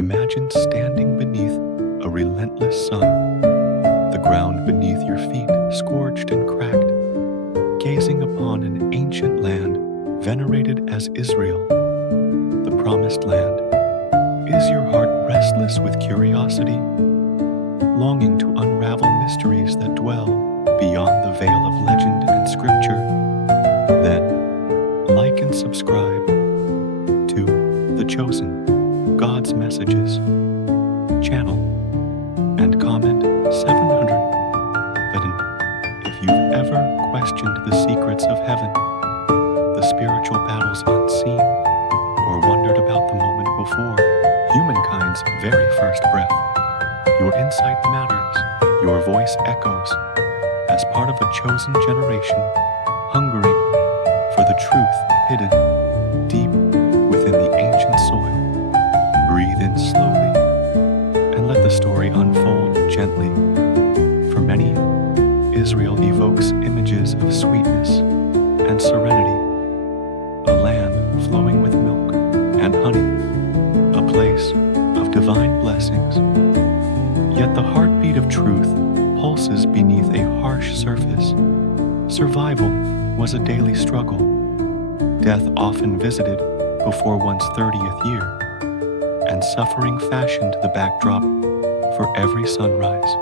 Imagine standing beneath a relentless sun, the ground beneath your feet scorched and cracked, gazing upon an ancient land venerated as Israel, the promised land. Is your heart restless with curiosity, longing to unravel mysteries that dwell beyond the veil of legend and scripture? Then, like and subscribe to The Chosen, God's Messages channel, and comment 700. But if you've ever questioned the secrets of heaven, the spiritual battles unseen, or wondered about the moment before humankind's very first breath, your insight matters, your voice echoes, as part of a chosen generation, hungering for the truth hidden deep within the ancient soil. Breathe in slowly, and let the story unfold gently. For many, Israel evokes images of sweetness and serenity, a land flowing with milk and honey, a place of divine blessings. Yet the heartbeat of truth pulses beneath a harsh surface. Survival was a daily struggle. Death often visited before one's 30th year, and suffering fashioned the backdrop for every sunrise.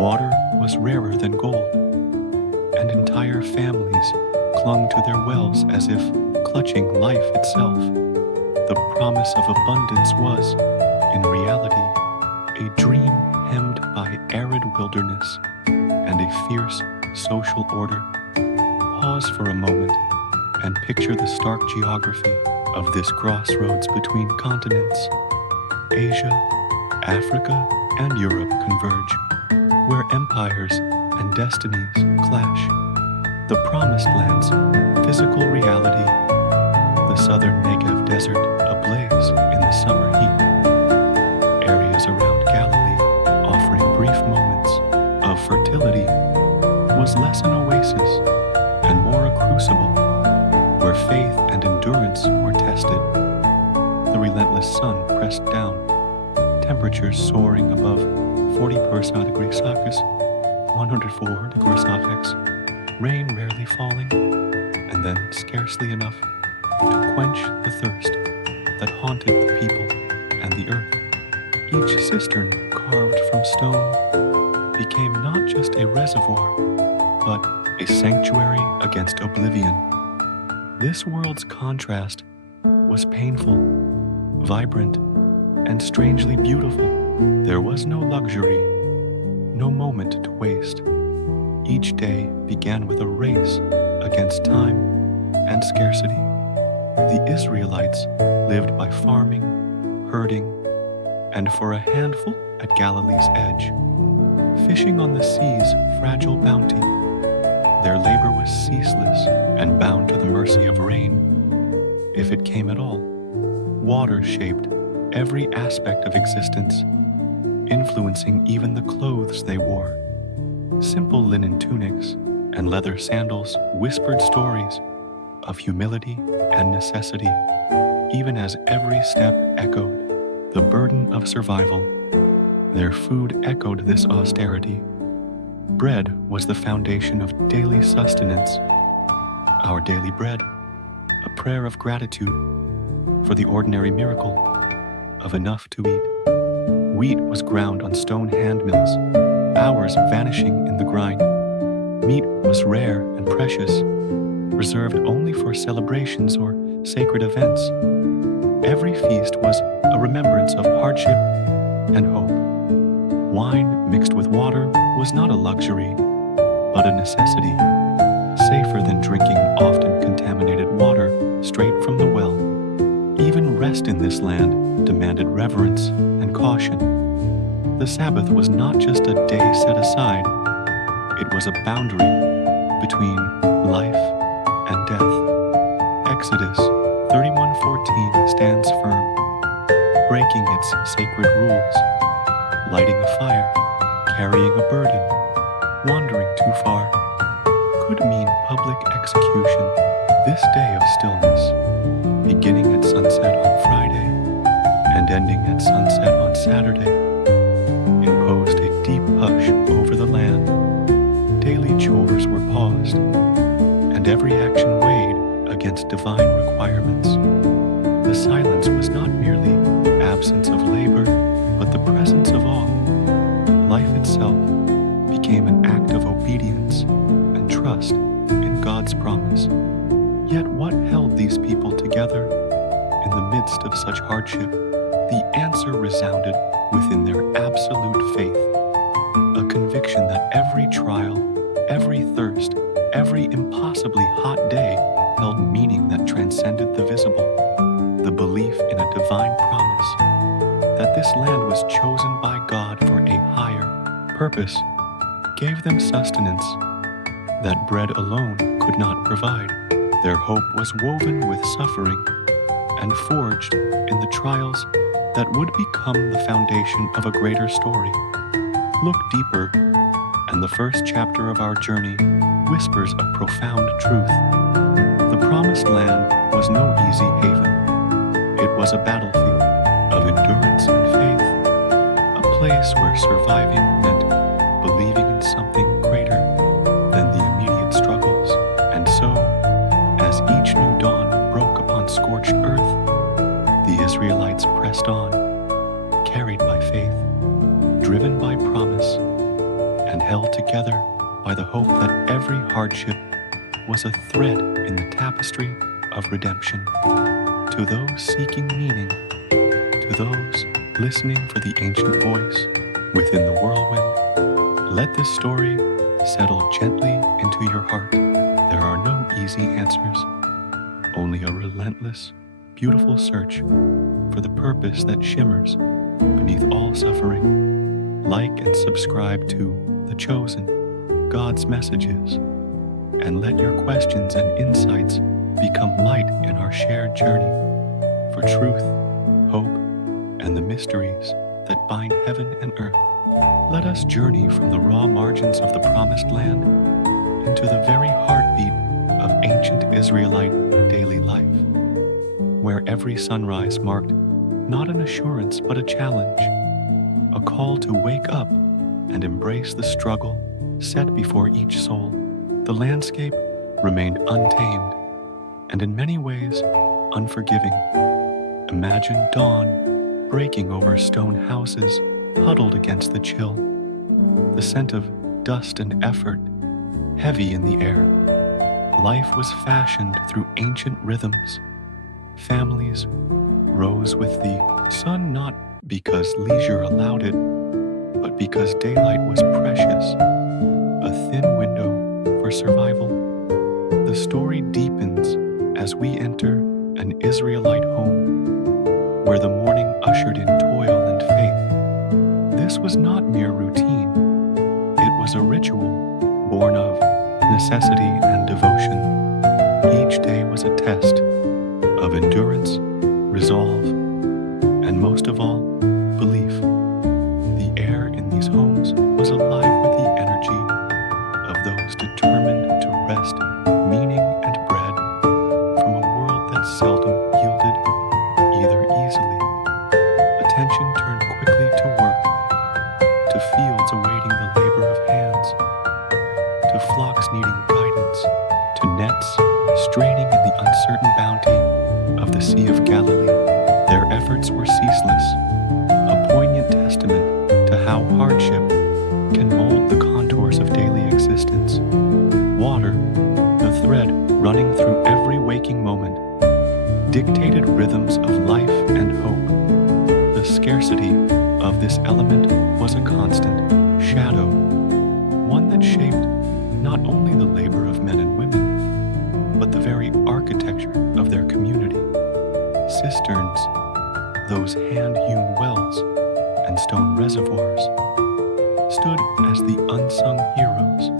Water was rarer than gold, and entire families clung to their wells as if clutching life itself. The promise of abundance was, in reality, a dream hemmed by arid wilderness and a fierce social order. Pause for a moment and picture the stark geography of this crossroads between continents. Asia, Africa, and Europe converge, where empires and destinies clash. The Promised Land's physical reality, the southern Negev desert ablaze in the summer heat. Areas around Galilee offering brief moments of fertility was less an oasis and more a crucible where faith and endurance were tested. The relentless sun pressed down, temperatures soaring above 40 degrees Celsius, 104 degrees Celsius, rain rarely falling, and then scarcely enough to quench the thirst that haunted the people and the earth. Each cistern carved from stone became not just a reservoir, but a sanctuary against oblivion. This world's contrast was painful, vibrant, and strangely beautiful. There was no luxury, no moment to waste. Each day began with a race against time and scarcity. The Israelites lived by farming, herding, and for a handful at Galilee's edge, fishing on the sea's fragile bounty. Their labor was ceaseless and bound to the mercy of rain, if it came at all. Water shaped every aspect of existence, influencing even the clothes they wore. Simple linen tunics and leather sandals whispered stories of humility and necessity, even as every step echoed the burden of survival. Their food echoed this austerity. Bread was the foundation of daily sustenance. Our daily bread, a prayer of gratitude for the ordinary miracle of enough to eat. Wheat was ground on stone hand mills, hours vanishing in the grind. Meat was rare and precious, reserved only for celebrations or sacred events. Every feast was a remembrance of hardship and hope. Wine mixed with water was not a luxury, but a necessity, safer than drinking often contaminated water straight from the well. Even rest in this land demanded reverence and caution. The Sabbath was not just a day set aside, it was a boundary between life and death. Exodus 31:14 stands firm, breaking its sacred rules. Lighting a fire, carrying a burden, wandering too far, could mean public execution. This day of stillness, beginning at sunset on Friday and and ending at sunset on Saturday, imposed a deep hush over the land. Daily chores were paused, and every action weighed against divine requirements. The silence was not merely absence of labor, but the presence of awe. Life itself became an act of obedience and trust in God's promise. Yet what held these people together in the midst of such hardship? The answer resounded within their absolute faith, a conviction that every trial, every thirst, every impossibly hot day held meaning that transcended the visible. The belief in a divine promise that this land was chosen by God for a higher purpose gave them sustenance that bread alone could not provide. Their hope was woven with suffering and forged in the trials that would become the foundation of a greater story. Look deeper, and the first chapter of our journey whispers a profound truth. The promised land was no easy haven. It was a battlefield of endurance and faith, a place where surviving meant believing in something greater than the immediate struggles. And so, as each new dawn broke upon scorched earth, the Israelites pressed on, carried by faith, driven by promise, and held together by the hope that every hardship was a thread in the tapestry of redemption. To those seeking meaning, to those listening for the ancient voice within the whirlwind, let this story settle gently into your heart. There are no easy answers, only a relentless, beautiful search for the purpose that shimmers beneath all suffering. Like and subscribe to The Chosen, God's Messages, and let your questions and insights become light in our shared journey for truth, hope, and the mysteries that bind heaven and earth. Let us journey from the raw margins of the Promised Land into the very heartbeat of ancient Israelite daily life, where every sunrise marked not an assurance but a challenge, a call to wake up and embrace the struggle set before each soul. The landscape remained untamed and in many ways unforgiving. Imagine dawn breaking over stone houses huddled against the chill, the scent of dust and effort heavy in the air. Life was fashioned through ancient rhythms. Families rose with the sun not because leisure allowed it, but because daylight was precious, a thin window for survival. The story deepens as we enter an Israelite home, where the morning ushered in toil and faith. This was not mere routine. It was a ritual born of necessity and devotion. Each day was a test of endurance, resolve, and most of all, belief. The air in these homes was alive with the energy of those determined to wrest meaning and bread from a world that seldom yielded either easily. Attention turned quickly to work, to fields awaiting the labor of hands, to flocks needing guidance, to nets straining in the uncertain bounty of the Sea of Galilee. Their efforts were ceaseless, a poignant testament to how hardship can mold the contours of daily existence. Water, the thread running through every waking moment, dictated rhythms of life and hope. The scarcity of this element was a constant shadow, one that shaped not only the labor of men and women, but the very architecture of their community. Cisterns, those hand-hewn wells and stone reservoirs, stood as the unsung heroes.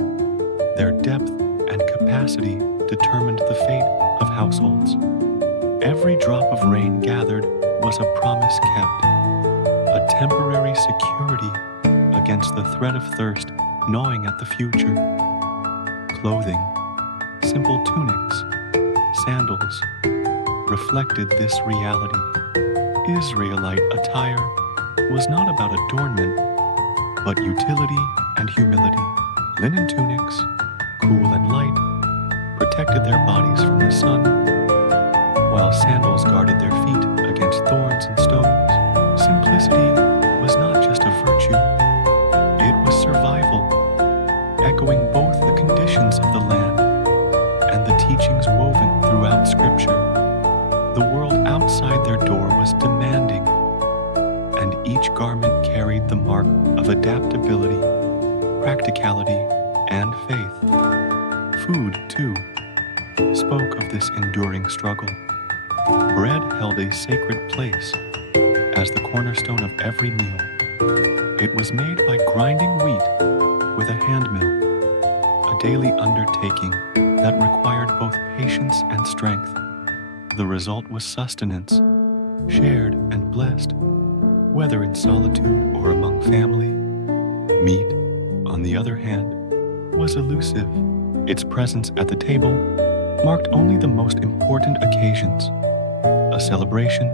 Their depth and capacity determined the fate of households. Every drop of rain gathered was a promise kept, a temporary security against the threat of thirst gnawing at the future. Clothing, simple tunics, sandals, reflected this reality. Israelite attire was not about adornment, but utility and humility. Linen tunics, cool and light, protected their bodies from the sun, while sandals guarded their feet against thorns and stones. Simplicity was not just a virtue, it was survival, echoing both the conditions of the land and the teachings woven throughout Scripture. The world outside their door was demanding, and each garment carried the mark of adaptability, practicality, and faith. Food, too, spoke of this enduring struggle. Bread held a sacred place as the cornerstone of every meal. It was made by grinding wheat with a hand mill, a daily undertaking that required both patience and strength. The result was sustenance, shared and blessed, whether in solitude or among family. Meat, on the other hand, was elusive. Its presence at the table marked only the most important occasions, a celebration,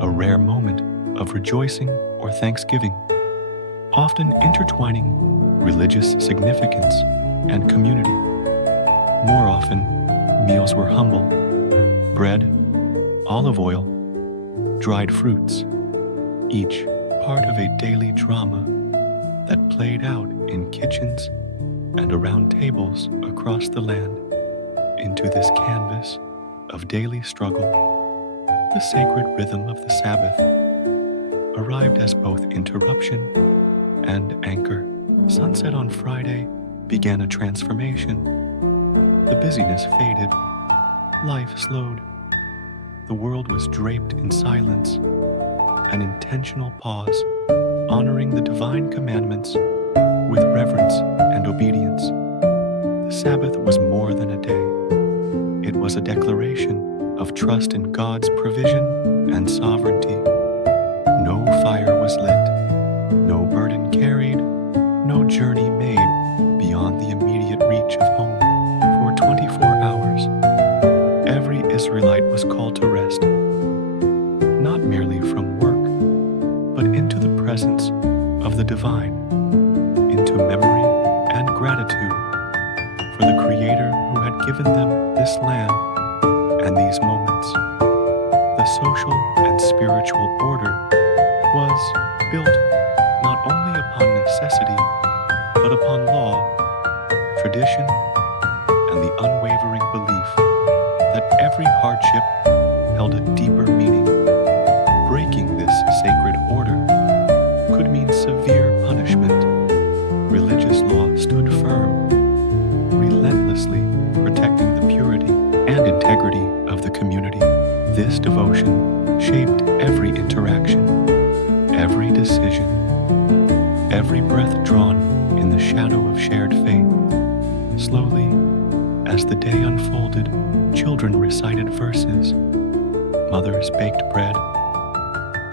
a rare moment of rejoicing or thanksgiving, often intertwining religious significance and community. More often, meals were humble: bread, olive oil, dried fruits, each part of a daily drama that played out in kitchens and around tables across the land. Into this canvas of daily struggle, the sacred rhythm of the Sabbath arrived as both interruption and anchor. Sunset on Friday began a transformation. The busyness faded, life slowed. The world was draped in silence, an intentional pause, honoring the divine commandments with reverence and obedience. The Sabbath was more than a day. It was a declaration of trust in God's provision and sovereignty. No fire was lit, no burden carried, no journey made beyond the immediate reach of home. For 24 hours, every Israelite was called to rest, not merely from work, but into the presence of the divine, into memory and gratitude for the Creator who had given them this land and these moments. The social and spiritual order was built not only upon necessity, but upon law, tradition, and the unwavering belief that every hardship held a deeper meaning. Breaking this sacred order could mean severe punishment. Religious law stood firm, relentlessly protecting the purity and integrity of the community. This devotion shaped every interaction, every decision, every breath drawn in the shadow of shared faith. Slowly, as the day unfolded, children recited verses, mothers baked bread,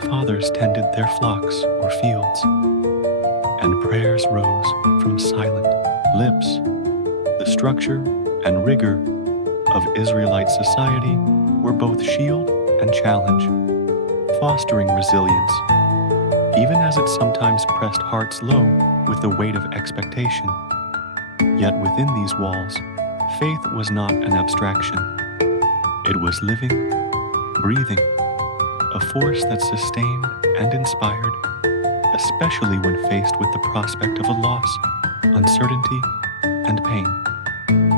fathers tended their flocks or fields, and prayers rose from silent lips. The structure and rigor of Israelite society were both shield and challenge, fostering resilience, even as it sometimes pressed hearts low with the weight of expectation. Yet within these walls, faith was not an abstraction. It was living, breathing, a force that sustained and inspired, especially when faced with the prospect of a loss, uncertainty, and pain.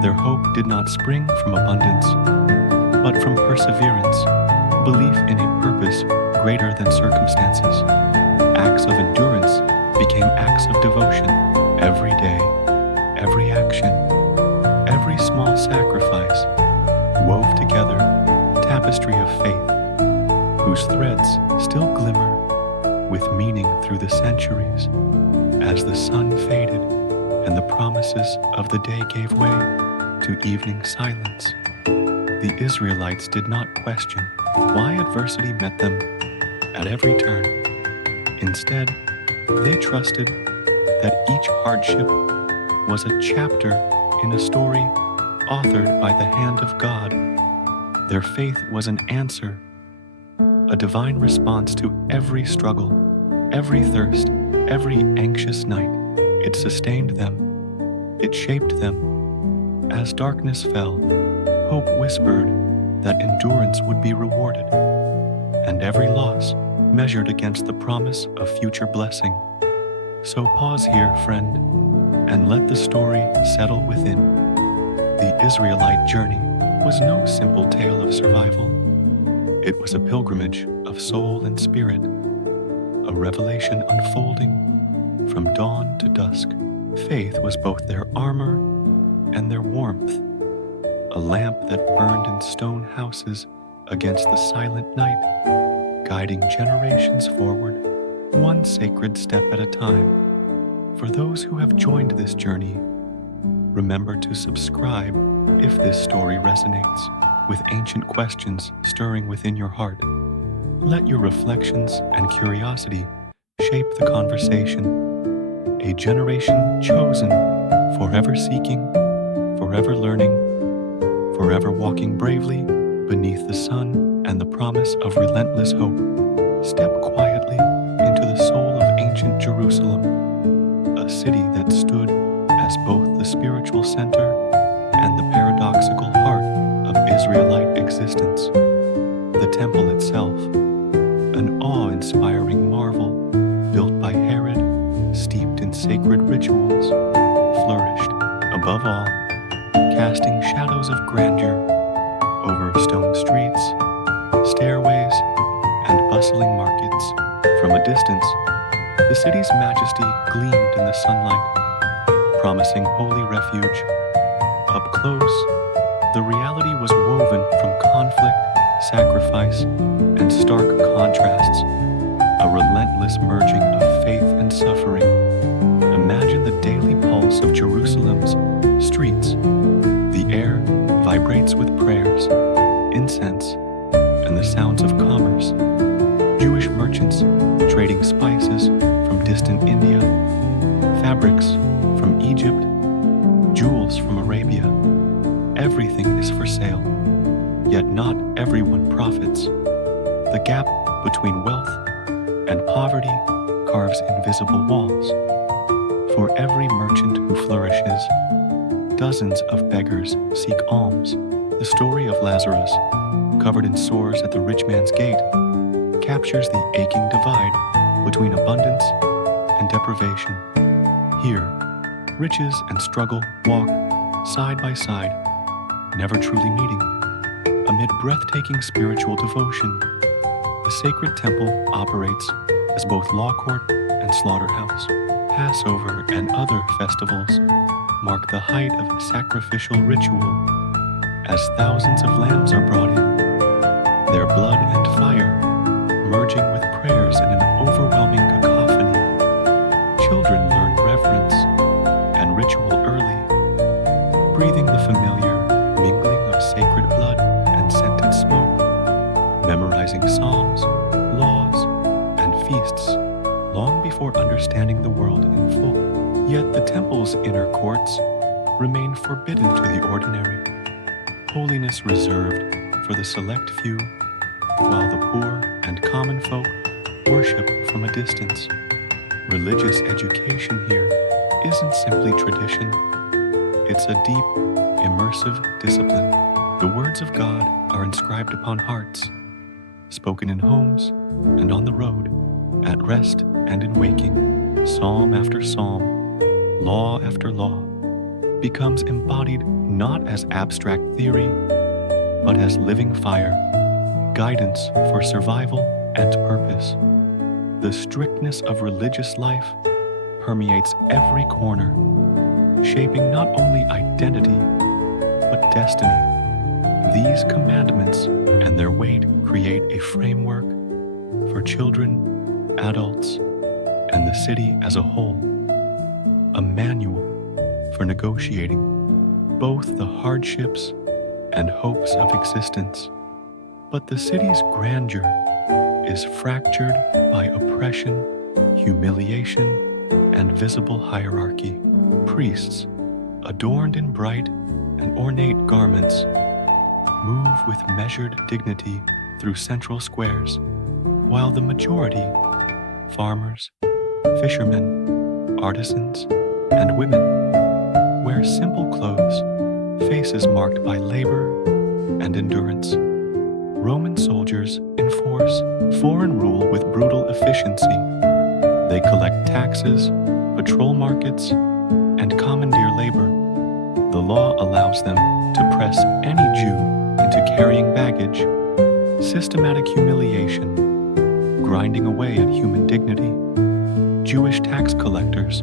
Their hope did not spring from abundance, but from perseverance, belief in a purpose greater than circumstances. Acts of endurance became acts of devotion. Every day, every action, every small sacrifice wove together a tapestry of faith, whose threads still glimmer with meaning through the centuries. As the sun faded and the promises of the day gave way to evening silence, the Israelites did not question why adversity met them at every turn. Instead, they trusted that each hardship was a chapter in a story authored by the hand of God. Their faith was an answer, a divine response to every struggle, every thirst, every anxious night. It sustained them. It shaped them. As darkness fell, hope whispered that endurance would be rewarded, and every loss measured against the promise of future blessing. So pause here, friend, and let the story settle within. The Israelite journey was no simple tale of survival. It was a pilgrimage of soul and spirit, a revelation unfolding from dawn to dusk. Faith was both their armor and their warmth, a lamp that burned in stone houses against the silent night, guiding generations forward, one sacred step at a time. For those who have joined this journey, remember to subscribe if this story resonates with ancient questions stirring within your heart. Let your reflections and curiosity shape the conversation. A generation chosen, forever seeking, forever learning, forever walking bravely beneath the sun and the promise of relentless hope. Step quietly into the soul of ancient Jerusalem, a city that stood as both the spiritual center and the paradoxical heart of Israelite existence. The temple itself, an awe-inspiring marvel built by Herod, steeped in sacred rituals, flourished, above all, casting shadows of grandeur over stone streets, stairways, and bustling markets. From a distance, the city's majesty gleamed in the sunlight, promising holy refuge. Up close, the reality was woven from conflict, sacrifice, and stark contrasts, a relentless merging of faith and suffering. Imagine the daily pulse of Jerusalem's streets. The air vibrates with prayers, incense, and the sounds of commerce. Jewish merchants trading spices from distant India, fabrics from Egypt, jewels from Arabia. Everything is for sale, yet not everyone profits. The gap between wealth and poverty carves invisible walls. For every merchant who flourishes, dozens of beggars seek alms. The story of Lazarus, covered in sores at the rich man's gate, captures the aching divide between abundance and deprivation. Here, riches and struggle walk side by side, never truly meeting. Amid breathtaking spiritual devotion, the sacred temple operates as both law court and slaughterhouse. Passover and other festivals mark the height of sacrificial ritual as thousands of lambs are brought in, their blood and fire merging with prayers in an overwhelming cacophony. Children learn reverence and ritual early, breathing the familiar mingling of sacred blood and scented smoke, memorizing psalms, laws, and feasts long before understanding the world in full. Yet the temple's inner courts remain forbidden to the ordinary, holiness reserved for the select few, while the poor and common folk worship from a distance. Religious education here isn't simply tradition, it's a deep, immersive discipline. The words of God are inscribed upon hearts, spoken in homes and on the road, at rest and in waking. Psalm after psalm, law after law, becomes embodied not as abstract theory, but as living fire, guidance for survival and purpose. The strictness of religious life permeates every corner, shaping not only identity, but destiny. These commandments and their weight create a framework for children, adults, and the city as a whole, a manual for negotiating both the hardships and hopes of existence. But the city's grandeur is fractured by oppression, humiliation, and visible hierarchy. Priests, adorned in bright and ornate garments, move with measured dignity through central squares, while the majority, farmers, fishermen, artisans, and women, wear simple clothes, faces marked by labor and endurance. Roman soldiers enforce foreign rule with brutal efficiency. They collect taxes, patrol markets, and commandeer labor. The law allows them to press any Jew into carrying baggage, systematic humiliation, grinding away at human dignity. Jewish tax collectors,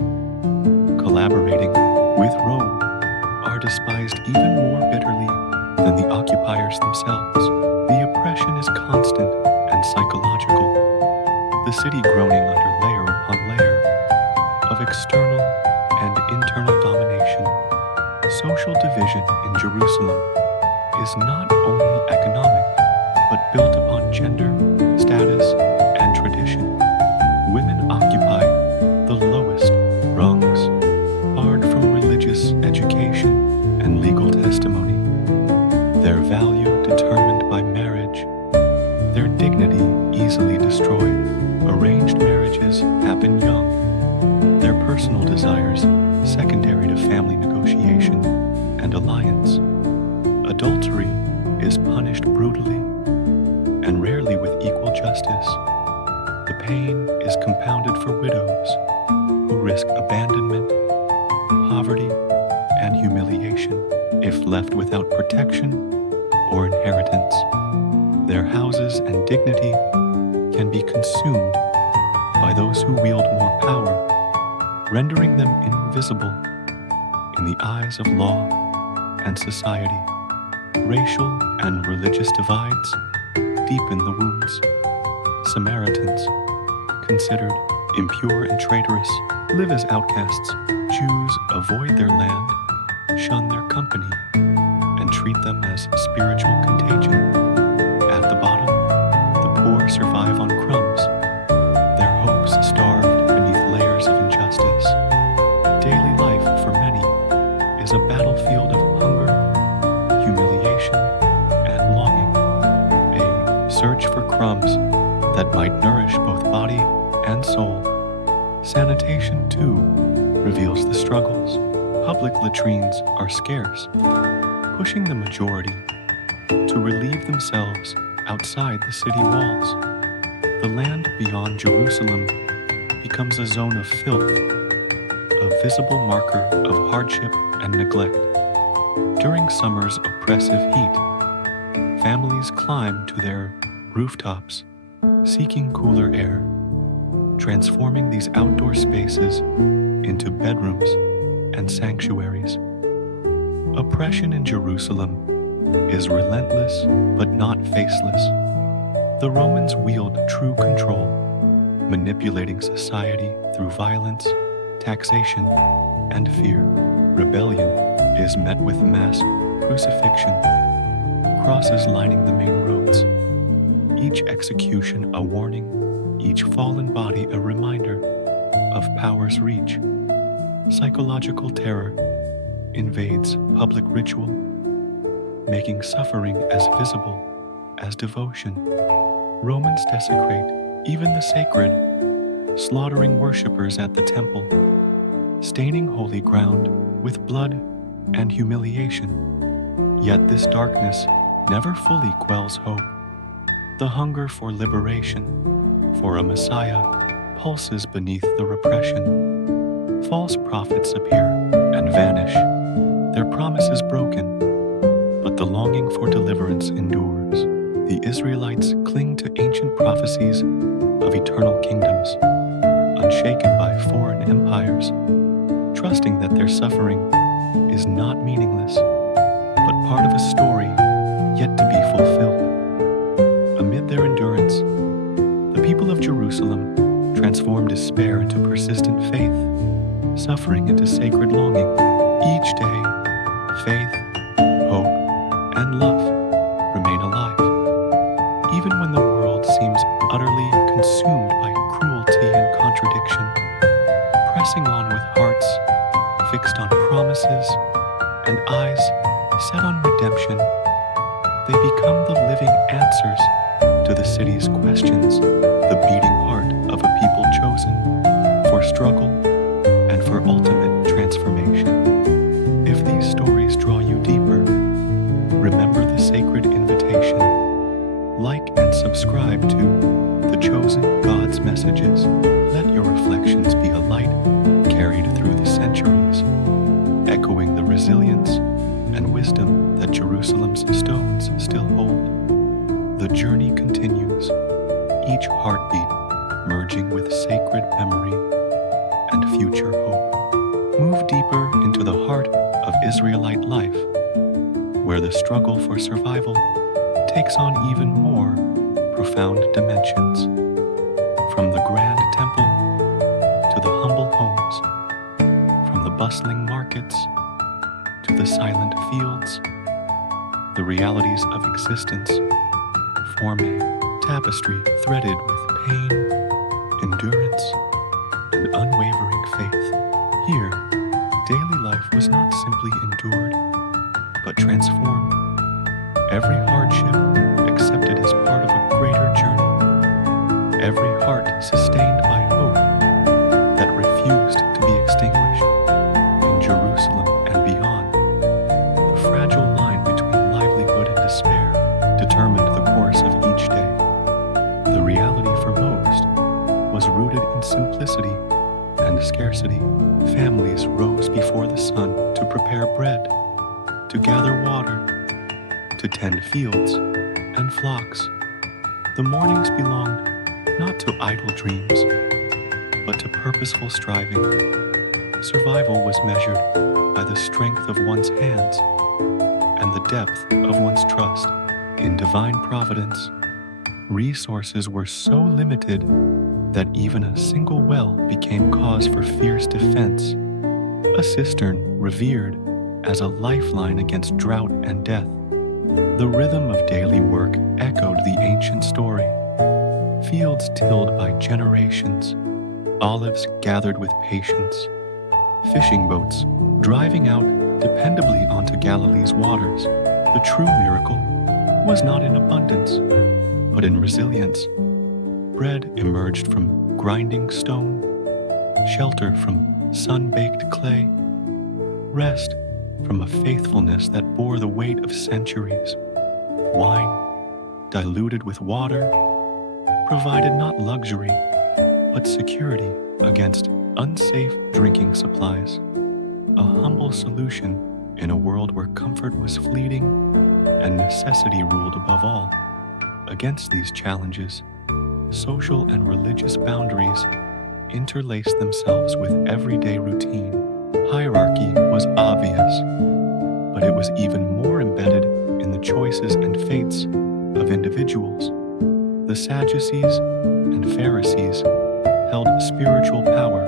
collaborating with Rome, are despised even more bitterly than the occupiers themselves. The oppression is constant and psychological, the city groaning under layer upon layer of external and internal domination. Social division in Jerusalem is not only economic, but built upon gender, status, and tradition. Women occupy the lowest rungs, barred from religious education and legal testimony. Their value determined by marriage, their dignity easily destroyed. Arranged marriages happen young, their personal desires secondary to family negotiation and alliance. Adultery is punished brutally and rarely with equal justice. The pain is compounded for widows who risk abandonment, poverty, and humiliation if left without protection or inheritance. Their houses and dignity can be consumed by those who wield more power, rendering them invisible in the eyes of law and society. Racial and religious divides deepen the wounds. Samaritans, considered impure and traitorous, live as outcasts. Jews avoid their land, shun their company, and treat them as spiritual contagion. At the bottom, the poor survive on crumbs, their hopes starved beneath layers of injustice. Daily life for many is a battlefield of hunger, humiliation, and longing, a search for crumbs that might nourish both body and soul. Sanitation, too, reveals the struggles. Public latrines are scarce, pushing the majority to relieve themselves outside the city walls. The land beyond Jerusalem becomes a zone of filth, a visible marker of hardship and neglect. During summer's oppressive heat, families climb to their rooftops, seeking cooler air, transforming these outdoor spaces into bedrooms and sanctuaries. Oppression in Jerusalem is relentless but not faceless. The Romans wield true control, manipulating society through violence, taxation, and fear. Rebellion is met with mass crucifixion, crosses lining the main roads, each execution a warning, each fallen body a reminder of power's reach. Psychological terror invades public ritual, making suffering as visible as devotion. Romans desecrate even the sacred, slaughtering worshippers at the temple, staining holy ground with blood and humiliation. Yet this darkness never fully quells hope. The hunger for liberation, for a Messiah, pulses beneath the repression. False prophets appear and vanish, their promises broken, but the longing for deliverance endures. The Israelites cling to ancient prophecies of eternal kingdoms, unshaken by foreign empires, trusting that their suffering is not meaningless, but part of a story yet to be fulfilled. Amid their endurance, the people of Jerusalem transform despair into persistent faith, suffering into sacred longing. Each day, faith, hope, and love remain alive, even when the world seems utterly consumed by cruelty and contradiction. Pressing on with hearts fixed on promises and eyes set on redemption, they become the living answers to to the city's questions the beating heart of a people chosen for struggle and for ultimate transformation. If these stories draw you deeper, remember the sacred invitation. Like and subscribe to The Chosen God's Messages. Let your reflections be a light carried through the centuries, echoing the resilience and wisdom that Jerusalem's stones still hold. The journey continues, each heartbeat merging with sacred memory and future hope. Move deeper into the heart of Israelite life, where the struggle for survival takes on even more profound dimensions. From the grand temple to the humble homes, from the bustling markets to the silent fields, the realities of existence form a tapestry threaded with pain, endurance, and unwavering faith. Here, daily life was not simply endured, but transformed. Every hardship accepted as part of a greater journey. Every heart sustained by hope that refused to be extinguished. In Jerusalem and beyond, the fragile line between livelihood and despair determined the course of each day. The reality for most was rooted in simplicity and scarcity. Families rose before the sun to prepare bread, to gather water, to tend fields and flocks. The mornings belonged not to idle dreams, but to purposeful striving. Survival was measured by the strength of one's hands and the depth of one's trust in divine providence. Resources were so limited that even a single well became cause for fierce defense, a cistern revered as a lifeline against drought and death. The rhythm of daily work echoed the ancient story. Fields tilled by generations, olives gathered with patience, fishing boats driving out dependably onto Galilee's waters. The true miracle was not in abundance, but in resilience. Bread emerged from grinding stone, shelter from sun-baked clay, rest from a faithfulness that bore the weight of centuries. Wine, diluted with water, provided not luxury, but security against unsafe drinking supplies. A humble solution in a world where comfort was fleeting and necessity ruled above all. Against these challenges, social and religious boundaries interlaced themselves with everyday routine. Hierarchy was obvious, but it was even more embedded in the choices and fates of individuals. The Sadducees and Pharisees held spiritual power,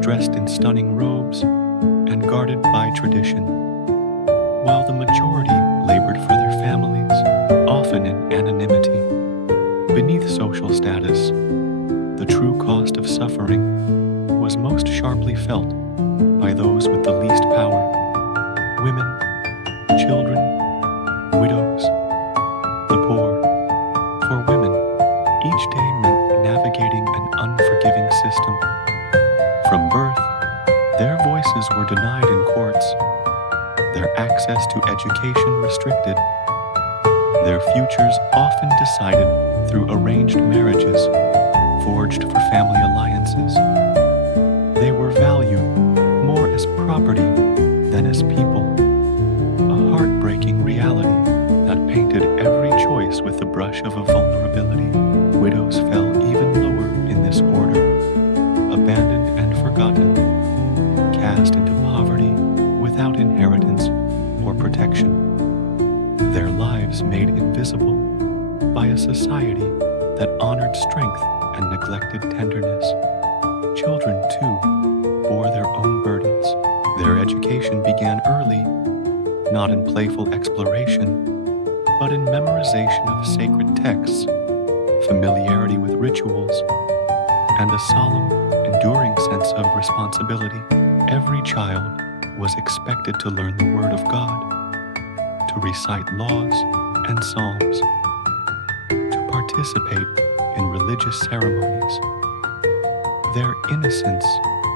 dressed in stunning robes and guarded by tradition, while the majority labored for their families, often in anonymity. Beneath social status, the true cost of suffering was most sharply felt by those with the least power: women, children, widows, the poor. For women, each day meant navigating an unforgiving system. From birth, their voices were denied in courts, their access to education restricted, their futures often decided through arranged marriages forged for family alliances. They were valued more as property than as people, a heartbreaking reality that painted every choice with the brush of a vulnerability. Widows fell even lower in this order, abandoned and forgotten, cast into poverty without inheritance or protection. Their lives made invisible by a society that honored strength and neglected tenderness. Children, too, bore their own burdens. Their education began early, not in playful exploration, but in memorization of sacred texts, familiarity with rituals, and a solemn, enduring sense of responsibility. Every child was expected to learn the Word of God, to recite laws and psalms, to participate in religious ceremonies. Their innocence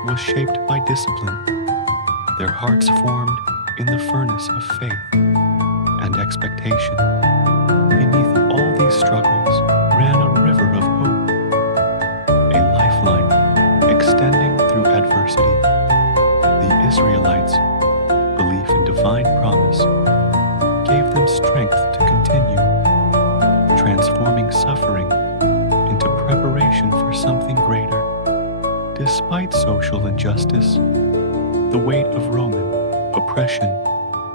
was shaped by discipline, their hearts formed in the furnace of faith and expectation. Beneath all these struggles ran a river of hope, a lifeline extending through adversity. The Israelites' belief in divine promise gave them strength to continue, transforming suffering into preparation for something greater. Despite social injustice, the weight of Roman oppression,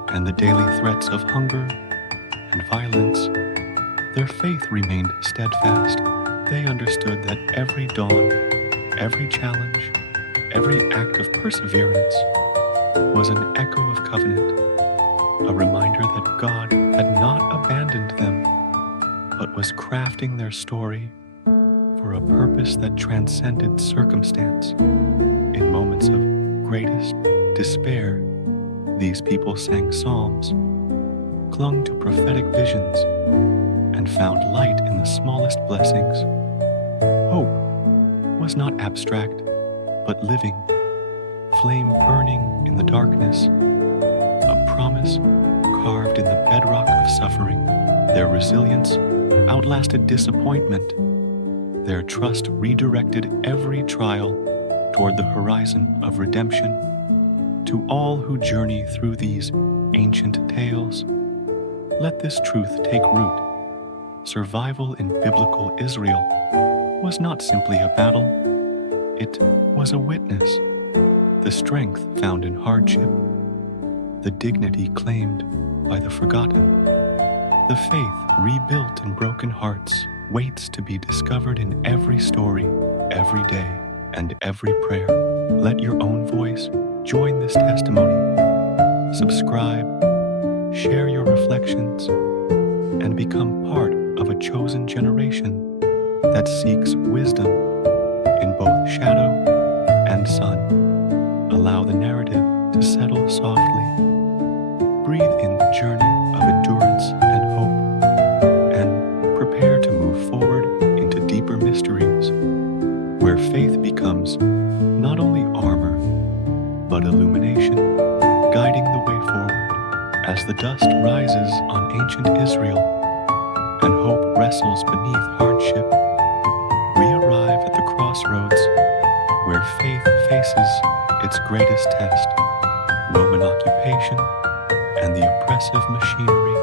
and the daily threats of hunger and violence, their faith remained steadfast. They understood that every dawn, every challenge, every act of perseverance was an echo of covenant, a reminder that God had not abandoned them, but was crafting their story for a purpose that transcended circumstance. In moments of greatest despair, these people sang psalms, clung to prophetic visions, and found light in the smallest blessings. Hope was not abstract, but living, flame burning in the darkness, a promise carved in the bedrock of suffering. Their resilience outlasted disappointment. Their trust redirected every trial toward the horizon of redemption. To all who journey through these ancient tales, let this truth take root. Survival in biblical Israel was not simply a battle, it was a witness. The strength found in hardship, the dignity claimed by the forgotten, the faith rebuilt in broken hearts waits to be discovered in every story, every day, and every prayer. Let your own voice join this testimony. Subscribe, share your reflections, and become part of a chosen generation that seeks wisdom in both shadow and sun. Allow the narrative to settle softly. Breathe in the journey of endurance and hope, and prepare to move forward into deeper mysteries, where faith becomes not only armor, but illumination, guiding the way forward. As the dust rises on ancient Israel and hope wrestles beneath hardship, we arrive at the crossroads where faith faces its greatest test: Roman occupation and the oppressive machinery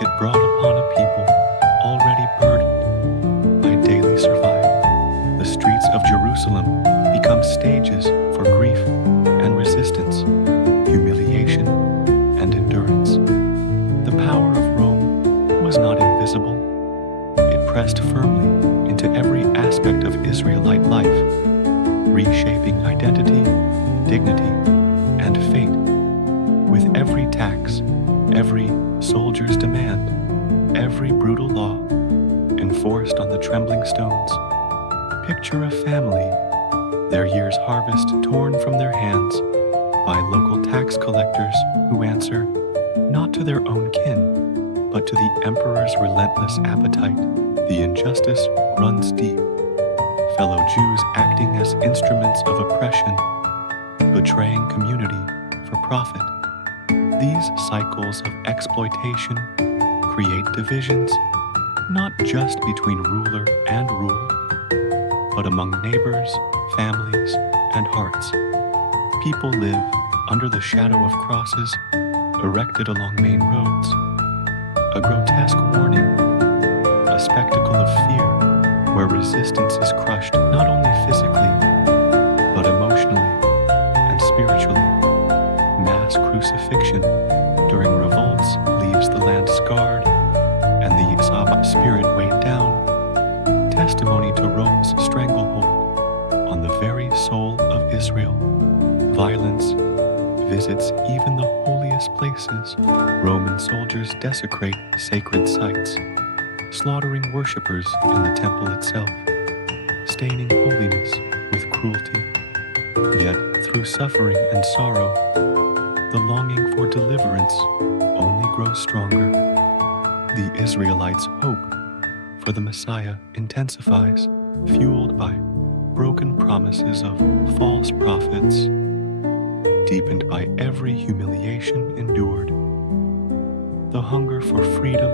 it brought upon a people already burdened by daily survival. The streets of Jerusalem become stages for grief and resistance, humiliation and endurance. The power of Rome was not invisible. It pressed firmly into every aspect of Israelite life, reshaping identity, dignity, and fate. With every tax, every soldier's demand, every brutal law enforced on the trembling stones, picture a family, their year's harvest torn from their hands by local tax collectors who answer not to their own kin, but to the emperor's relentless appetite. The injustice runs deep, fellow Jews acting as instruments of oppression, betraying community for profit. These cycles of exploitation create divisions, not just between ruler and rule, but among neighbors, families, and hearts. People live under the shadow of crosses erected along main roads, a grotesque warning, a spectacle of fear where resistance is crushed not only physically, but emotionally and spiritually. Mass crucifixion during revolts leaves the land scarred and the Sabbath spirit weighed down, testimony to Rome's stranglehold on the very soul of Israel. Violence visits even the holiest places. Roman soldiers desecrate sacred sites, slaughtering worshippers in the temple itself, staining holiness with cruelty. Yet, through suffering and sorrow, the longing for deliverance only grows stronger. The Israelites' hope for the Messiah intensifies, fueled by broken promises of false prophets, deepened by every humiliation endured. The hunger for freedom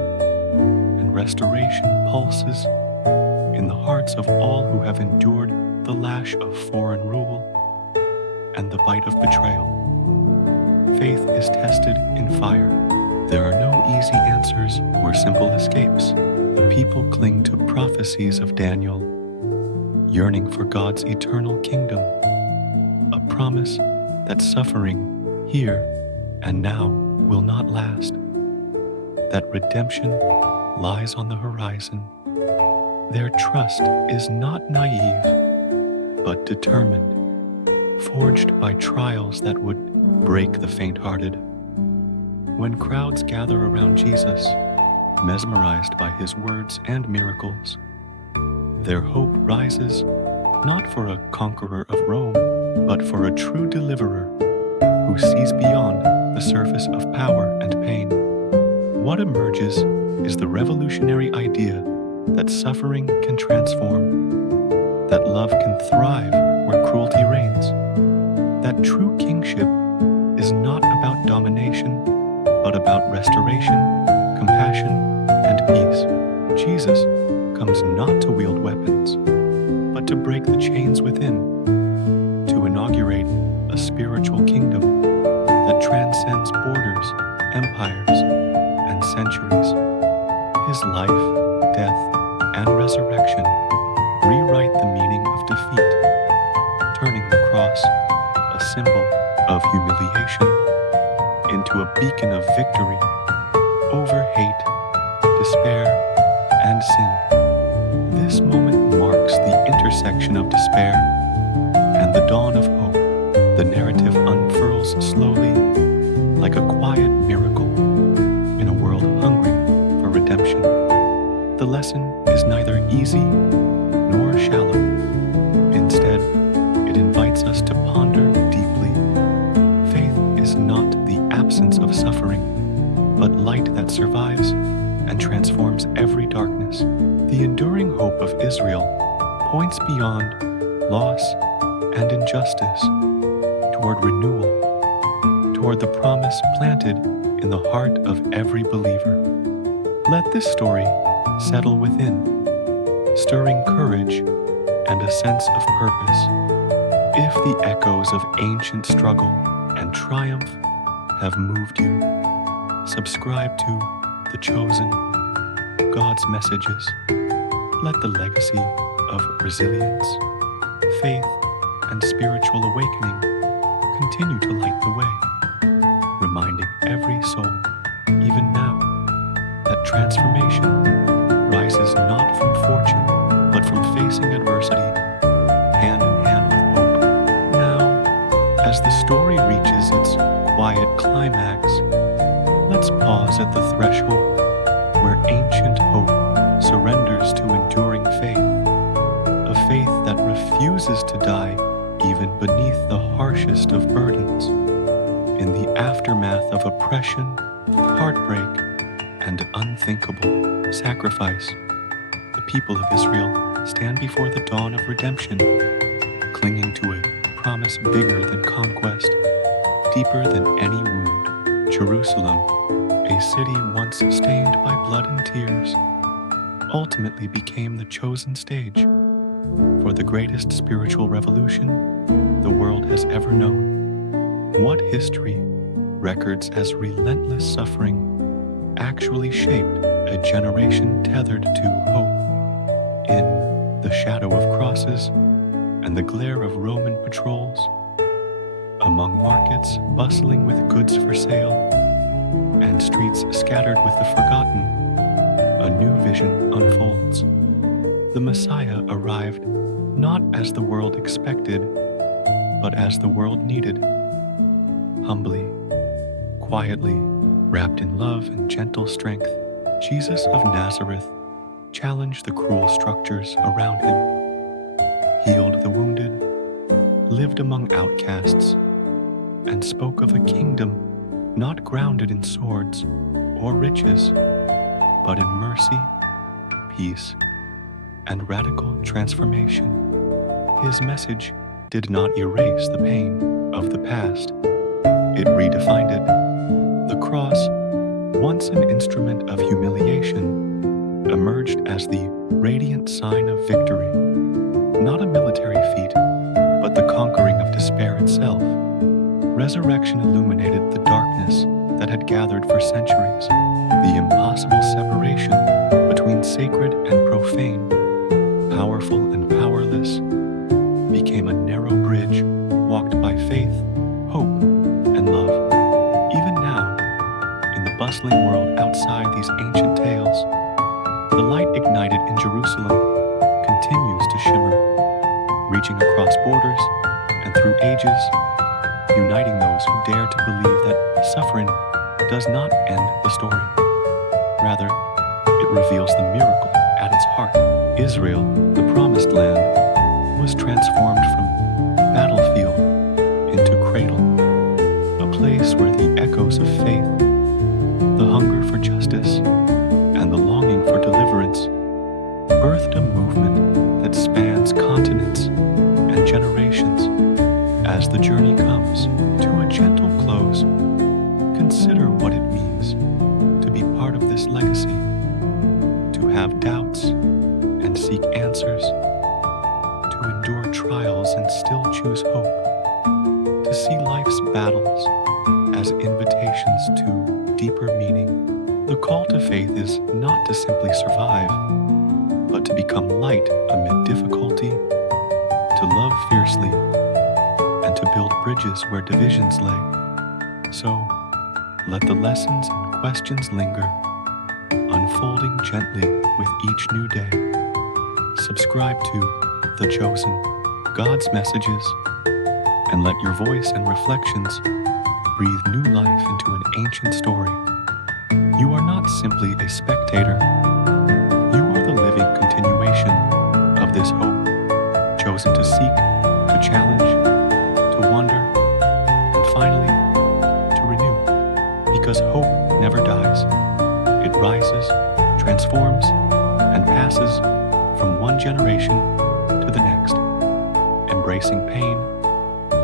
and restoration pulses in the hearts of all who have endured the lash of foreign rule and the bite of betrayal. Faith is tested in fire. There are no easy answers or simple escapes. The people cling to prophecies of Daniel, yearning for God's eternal kingdom, a promise that suffering here and now will not last, that redemption lies on the horizon. Their trust is not naive, but determined, forged by trials that would break the faint-hearted. When crowds gather around Jesus, mesmerized by his words and miracles, their hope rises not for a conqueror of Rome, but for a true deliverer who sees beyond the surface of power and pain. What emerges is the revolutionary idea that suffering can transform, that love can thrive where cruelty reigns, that true kingship is not about domination, but about restoration, compassion, and peace. Jesus comes not to wield weapons, but to break the chains within, to inaugurate a spiritual kingdom that transcends borders, empires, and centuries. His life, death, and resurrection rewrite the meaning of defeat, turning the cross, a symbol of humiliation, into a beacon of victory over hate, despair, and sin. This moment marks the intersection of despair and the dawn of hope. The narrative unfurls slowly, like a quiet miracle in a world hungry for redemption. The lesson is neither easy nor shallow. Instead, it invites us to ponder deeply. Faith is not the absence of suffering, but light that survives and transforms every darkness. The enduring hope of Israel points beyond loss and injustice toward renewal, toward the promise planted in the heart of every believer. Let this story settle within, stirring courage and a sense of purpose. If the echoes of ancient struggle and triumph have moved you, subscribe to The Chosen, God's Messages. Let the legacy of resilience, faith, and spiritual awakening continue to light the way, reminding every soul, even now, that transformation rises not from fortune, but from facing adversity, hand in hand with hope. Now, as the story reaches its quiet climax, let's pause at the threshold where ancient hope surrenders to enduring faith, a faith that refuses to die even beneath the harshest of burdens. In the aftermath of oppression, heartbreak, and unthinkable sacrifice, the people of Israel stand before the dawn of redemption, clinging to a promise bigger than conquest, deeper than any wound. Jerusalem, a city once stained by blood and tears, ultimately became the chosen stage for the greatest spiritual revolution the world has ever known. What history records as relentless suffering actually shaped a generation tethered to hope? In the shadow of crosses and the glare of Roman patrols, among markets bustling with goods for sale and streets scattered with the forgotten, a new vision unfolds. The Messiah arrived not as the world expected, but as the world needed. Humbly, quietly, wrapped in love and gentle strength, Jesus of Nazareth challenged the cruel structures around him, healed the wounded, lived among outcasts, and spoke of a kingdom not grounded in swords or riches, but in mercy, peace and radical transformation. His message did not erase the pain of the past, it redefined it. The cross, once an instrument of humiliation, emerged as the radiant sign of victory, not a military feat, but the conquering of despair itself. Resurrection illuminated the darkness that had gathered for centuries, the impossible separation between sacred and profane, powerful and powerless, became a narrow bridge walked by faith, hope, and love. Even now, in the bustling world outside these ancient tales, the light ignited in Jerusalem continues to shimmer, reaching across borders and through ages, uniting those who dare to believe that suffering does not end the story. Rather, it reveals the miracle at its heart. Israel, the promised land, was transformed from battlefield into cradle, a place where the echoes of faith, the hunger for justice, and the longing for deliverance birthed a movement that spans continents and generations. As the journey comes to a gentle close, consider what it means to be part of this legacy, to have doubts and seek answers, to endure trials and still choose hope, to see life's battles as invitations to deeper meaning. The call to faith is not to simply survive, but to become light amid difficulty, to love fiercely, and to build bridges where divisions lay. So, let the lessons and questions linger, unfolding gently with each new day. Subscribe to The Chosen, God's Messages, and let your voice and reflections breathe new life into an ancient story. You are not simply a spectator. You are the living continuation of this hope, chosen to seek, to challenge, to wonder, and finally, to renew. Because hope never dies. It rises, transforms, and passes from one generation to the next, embracing pain,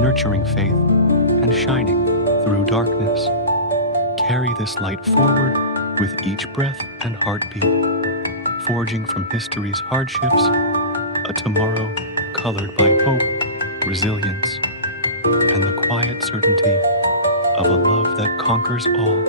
nurturing faith, and shining through darkness. Carry this light forward with each breath and heartbeat, forging from history's hardships a tomorrow colored by hope, resilience, and the quiet certainty of a love that conquers all.